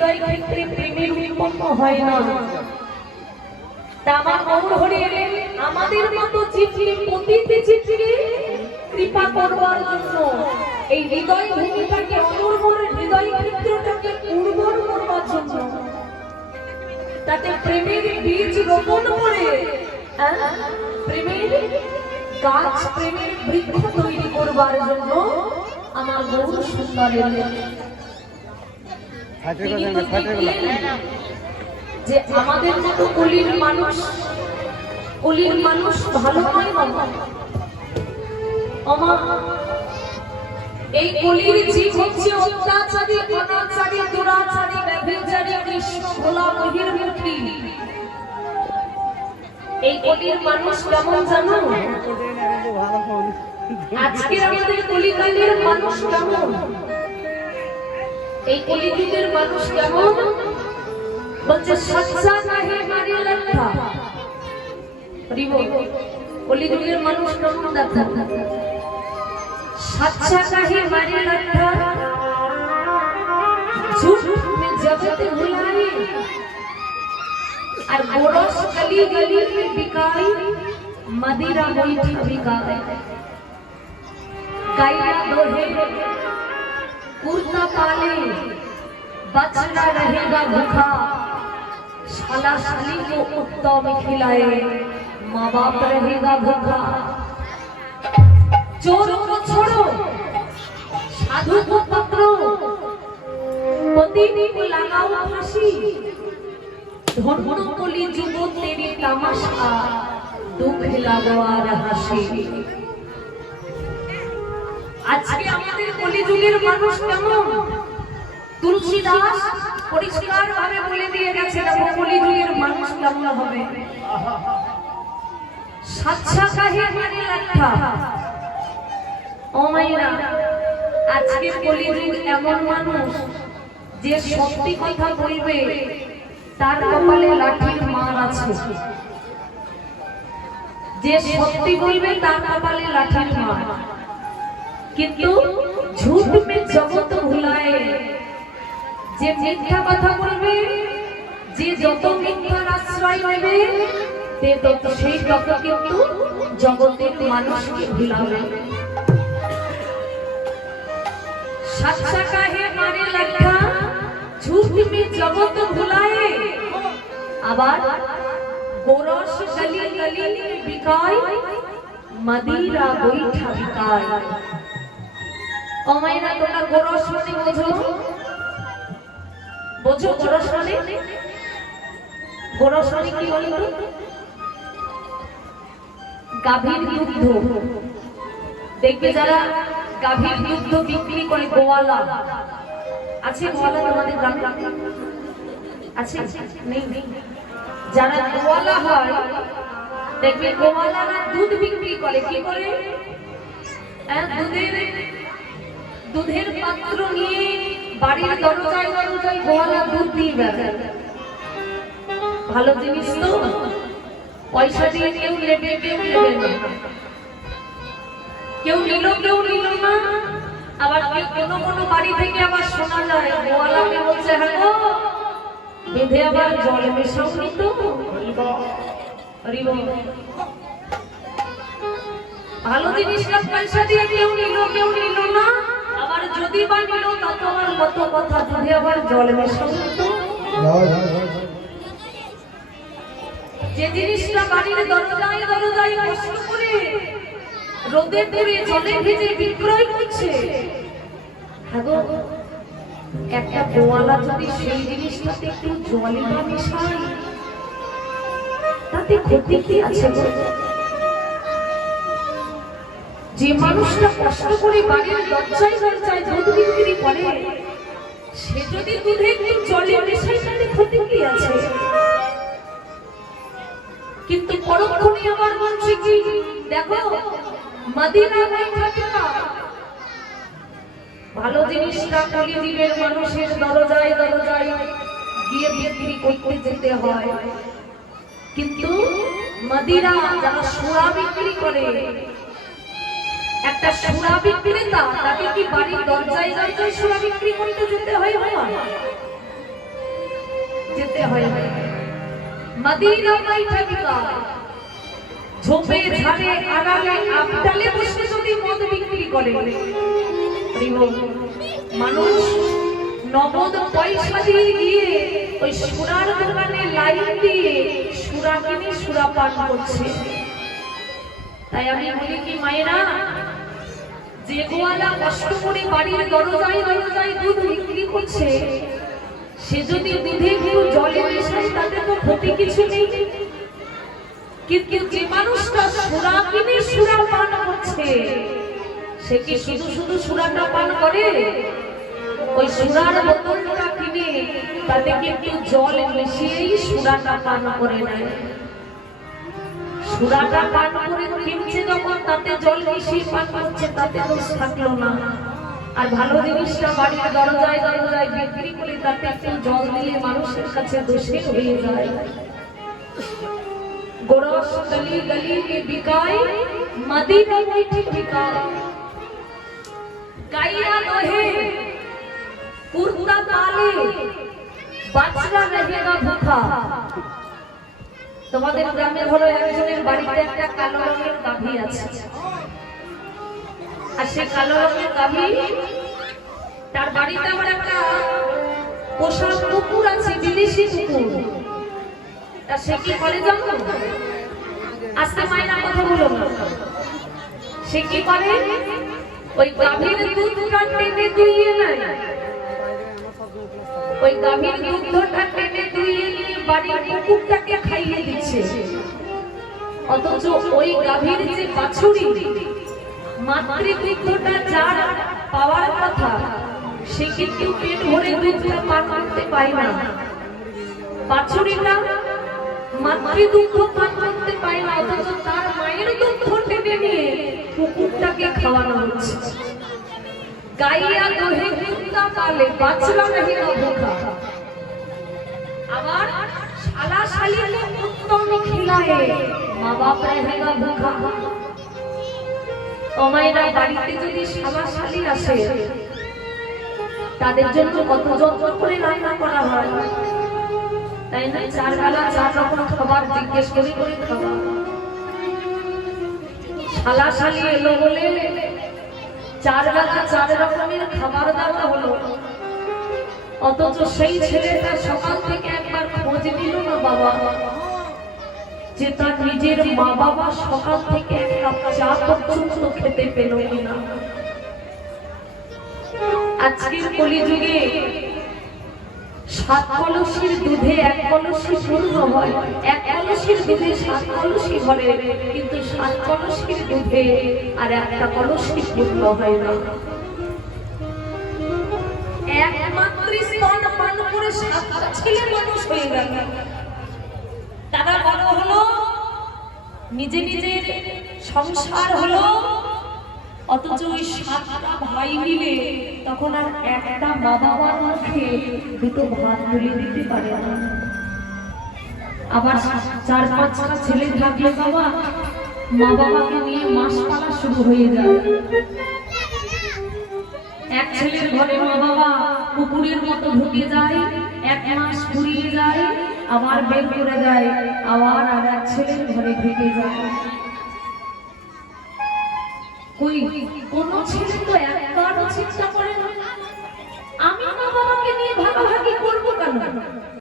হৃদয় ক্ষেত্রে প্রেমের উৎপন্ন হয় না। তা আমার গৌর হরি এলেন আমাদের মতো জীবকে, প্রতিটি জীবকে কৃপা করবার জন্য, এই হৃদয় ভূমিটাকে অনুর্বর, হৃদয় ক্ষেত্রটাকে উর্বর করবার জন্য, তাতে প্রেমের বীজ রোপণ করে প্রেমের গাছ, প্রেমের বৃক্ষ তৈরি করবার জন্য আমার গৌর সুন্দর এলেন। যে আমাদের মতো কলির মানুষ ভালো হয় না। এই কলির জীব হচ্ছে অত্যাচারী, অনাচারী, দুরাচারী, ব্যভিচারী, কৃষ্ণ ভোলা বহির্মুখী। এই কলির মানুষ কেমন জানো? আজকের আমাদের কলিকালের মানুষ কেমন? এই কলিযুগের মানুষ কেমন? বলছে সচ্চা নাহি মারি লজ্জা। কলিযুগের মানুষ কেমন? सच्चा कहे मारी लट्ठा, झूठ में जगत भुलाए, और गोरस गली गली में बिकाई, मदिरा गोईठी बिकाए। गाया दोहे कुर्ता पाले, बचना रहेगा भूखा, शाला शाली को उत्तम में खिलाए, माँ बाप रहेगा भूखा। चोरों को छोड़ो, साधु को पकड़ो, पति को लगाओ फांसी, धोनों को लीजिए तेरी तमाशा, दुख लगवा रहा सी। আজকে আমাদের কলিযুগের মানুষ কেমন? তুলসীদাস পরিষ্কার ভাবে বলে দিয়ে গেছে দেখো কলিযুগের মানুষ কেমন হবে। সচ্চা কাহে মারি লাঠা। ও মায়েরা, আজকের কলিযুগ এমন মানুষ যে সত্যি কথা বলবে তার কপালে লাঠির মার আছে, যে সত্যি বলবে তার কপালে লাঠির মার। কিন্তু ঝুট মে জগত ভুলায়, যে মিথ্যা কথা বলবে, যে যত মিথ্যার আশ্রয় নেবে সেই তত কিন্তু জগতের মানুষকে ভুলাবে। सच्चा काहे मारे लट्ठा, झूठ में जगत भुलाए, आबाद गोरस गली गली में बिकाय, मदिरा गोईठा बिकाय। ओ मायना তোমরা গোরস মানে বোঝো? বোঝো গোরস মানে? গোরস মানে কি বলি তো? গাভীর দুগ্ধ। দেখবে যারা গাভীর দুগ্ধ বিক্রি করে গোয়ালা আছে, গোয়ালা তোমাদের গ্রামে আছে? নেই? যারা গোয়ালা হয় দেখবে গোয়ালারা দুধ বিক্রি করে। কি করে? দুধের পাত্র নিয়ে বাড়ির দরজায় দরজায় গোয়ালা দুধ দিয়ে বেড়ায়। ভালো জিনিস তো, পয়সা দিয়ে কেউ নেবে কেউ নেবে না, কেউ নিল কেউ নিল না। আবার কোনো কোনো বাড়ি থেকে আবার শোনা যায় গোয়ালাকে বলছে হ্যাঁ গো দুধে আবার জল মেশাওনি তো। ভালো জিনিসটা পয়সা দিয়ে কেউ নিল কেউ নিল না, আবার যদি বা নিল তত আবার কত কথা, দুধে আবার জল মেশাওনি তো। যে জিনিসটা বাড়ির দরজায় দরজায় কষ্ট করে রোদে পুড়ে জলে ভেজে বিক্রয় করছে, একটা গোয়ালা যদি সেই জিনিসটাতে একটু জলে না মেশায় তাতে ক্ষতি কি আছে? যে মানুষটা কষ্ট করে বাড়ির দরজায় দরজায় দুধ বিক্রি করে সে যদি দুধে একটু জলে মেশায় তাতে ক্ষতি কি আছে? কিন্তু পরক্ষণে আবার বলছে কি দেখো মদিনা গোইঠা বিকায়। ভালো জিনিসটা কলিযুগের মানুষের দরজায় দরজায় গিয়ে বিক্রি করতে যেতে হয়, কিন্তু মদিরা যারা সুরা বিক্রি করে, একটা সুরা বিক্রেতা তাকে কি বাড়ির দরজায় দরজায় সুরা বিক্রি করতে যেতে হয়? দেখতে হয় না। মদিনা বাইঠা বিকার ঝোপে ঝাড়ে আড়ালে আবডালে বসে যদি মদ বিক্রি করে, মানুষ নগদ পয়সা দিয়ে গিয়ে ওই সুরার দোকানে লাইন দিয়ে সুরা কিনে সুরা পান করছে। তাই আমি বলি কি মায়েরা, যে গোয়ালা কষ্ট করে বাড়ির দরজায় দরজায় দুধ বিক্রি করছে, সে যদি দুধে একটু জলে মেশায় তাতে তো ক্ষতি কিছু নেই। কিন্তু যে মানুষটা সুরা কিনে সুরা পান করছে, সে কি শুধু শুধু সুরাটা পান করে? ওই সুরার বোতলটা কিনে তাতে কি একটু জল মিশিয়েই সুরাটা পান করে নেয়। সুরাটা পান করে কিনছে যখন, তাতে জল মিশিয়ে পান করছে, তাতে দোষ থাকলো না। আর ভালো জিনিসটা বাড়ির দরজায় দরজায় বিক্রি করে তাতে একটু জল দিয়ে মানুষের কাছে দোষী হয়ে যায়। गोरस गली गली में बिकाए, मदीना में ठीक बिकाए। गाइया लोहे कुर्ता काले, बाचरा रहेगा भूखा। তোমাদের গ্রামে হলো একজনের বাড়িতে একটা কালো রঙের গাভী আছে, আর সেই কালো রঙের গাভী তার বাড়িতে আবার একটা পোষা কুকুর আছে, বিদেশি কুকুর। তা সে কি করে জানো? আজকে মায়েরা কথা বলো না। সে কি করে? ওই গাভীর দুধটা টেনে দুইয়ে নেয়, ওই গাভীর দুধটা টেনে দুইয়ে নিয়ে বাড়ির কুকুরটাকে খাইয়ে দিচ্ছে। অথচ ওই গাভীর যে বাছুরি, মাতৃদুগ্ধটা যার পাওয়ার কথা, সে কিন্তু পেট ভরে দুধটা পান করতে পায় না। বাছুরিটা মাতৃদুগ্ধ পান করতে পায় না, অথচ তার মায়ের দুধ টেনে নিয়ে কুকুরটাকে খাওয়ানো হচ্ছে। গাইয়া দোহে কুত্তা পালে, বাছরা रहेगा भूखा। আবার শালা শালিকে উত্তম খিলায়ে, মা বাপ रहेगा भूखा। তোমায়রা বাড়িতে যদি শালা শালি আসে, তাদের জন্য কত যত্ন করে রান্না করা হয়, তাই না? 4 বেলা 4 রকম খাবার জিজ্ঞেস করে করে খাওয়া। শালা শালি এলো বলে 4 বেলা 4 রকমের খাবার দেওয়া হলো, অথচ সেই ছেলেটা সকাল থেকে একবার খোঁজ নিল না বাবা, যে তার নিজের মা বাবা সকাল থেকে এক কাপ চা পর্যন্ত খেতে পেল কিনা। আজকের কলিযুগে 7 কলসির দুধে 1 কলসি পূর্ণ হয়, 1 কলসির দুধে 7 কলসি ভরে, কিন্তু 7 কলসির দুধে আর 1টা কলসি পূর্ণ হয় না। একমাত্র স্তন পান করে 7টা ছেলে মানুষ হয়ে গেল। তারা বড় হলো, নিজে নিজের সংসার হলো, অথচ ওই 7টা ভাই মিলে তখন আর একটা মা বাবার মুখে 2টো ভাত তুলে দিতে পারে না। আবার 4-5টা ছেলে থাকলে বাবা, মা বাবাকে নিয়ে মাস পালা শুরু হয়ে যায়। এক ছেলের ঘরে মা বাবা কুকুরের মতো ঢুকে যায়, 1 মাস ঘুরিয়ে যায়, আবার বের করে যায়, আবার আর এক ছেলের ঘরে ঢুকে যায়। কোন ছেলে তো একবারও চিন্তা করে না আমি মা বাবাকে নিয়ে ভালোভাবে